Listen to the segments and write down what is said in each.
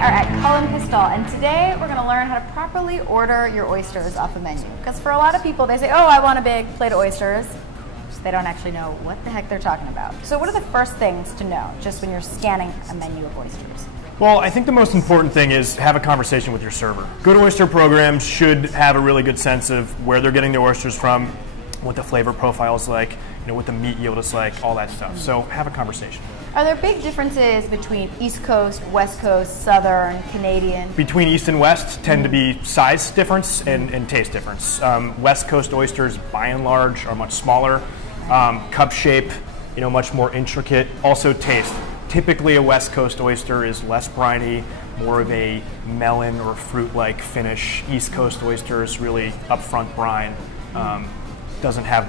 are at Cullen Pistol, and today we're going to learn how to properly order your oysters off a menu. Because for a lot of people, they say, oh, I want a big plate of oysters. They don't actually know what the heck they're talking about. So what are the first things to know just when you're scanning a menu of oysters? Well, I think the most important thing is have a conversation with your server. Good oyster programs should have a really good sense of where they're getting their oysters from, what the flavor profile is like, what the meat yield is like, all that stuff. So have a conversation. Are there big differences between East Coast, West Coast, Southern, Canadian? Between East and West tend to be size difference and taste difference. West Coast oysters, by and large, are much smaller. Cup shape, much more intricate. Also taste. Typically a West Coast oyster is less briny, more of a melon or fruit-like finish. East Coast oysters really upfront brine. Doesn't have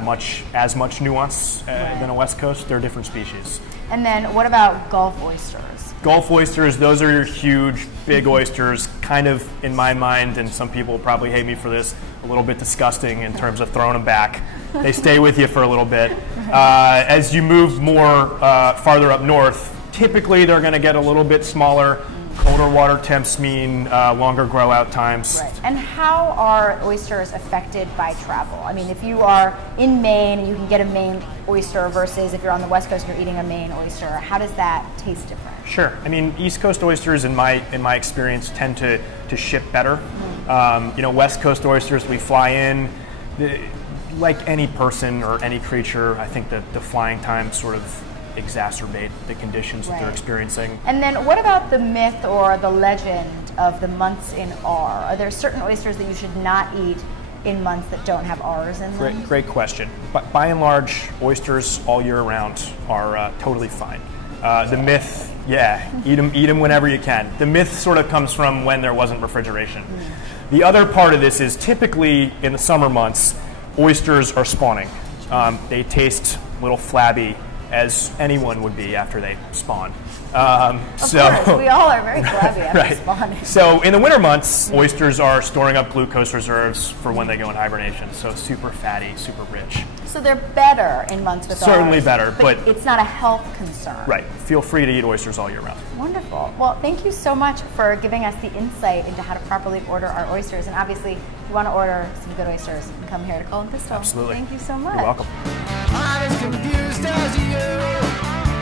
as much nuance than a West Coast. They're different species. And then what about Gulf oysters? Gulf oysters, those are your huge, big oysters, kind of, in my mind, and some people will probably hate me for this, a little bit disgusting in terms of throwing them back. They stay with you for a little bit. As you move more farther up north, typically they're going to get a little bit smaller. Colder water temps mean longer grow out times. Right. And how are oysters affected by travel? I mean, if you are in Maine, you can get a Maine oyster versus if you're on the West Coast and you're eating a Maine oyster. How does that taste different? Sure. I mean, East Coast oysters, in my experience, tend to ship better. West Coast oysters, we fly in. Like any person or any creature, I think that the flying time sort of exacerbate the conditions that they're experiencing. And then what about the myth or the legend of the months in R? Are there certain oysters that you should not eat in months that don't have R's in them? Great question. But by and large, oysters all year round are totally fine. The myth, eat them whenever you can. The myth sort of comes from when there wasn't refrigeration. The other part of this is typically in the summer months, oysters are spawning. They taste a little flabby, as anyone would be after they spawn. Of course, we all are very flabby after spawning. So in the winter months, oysters are storing up glucose reserves for when they go in hibernation. So super fatty, super rich. So they're better in months with Certainly R's, better, but it's not a health concern. Right. Feel free to eat oysters all year round. Wonderful. Well, thank you so much for giving us the insight into how to properly order our oysters. And obviously, if you want to order some good oysters, you can come here to Cullen Pistol. Absolutely. Thank you so much. You're welcome. I'm as confused as you.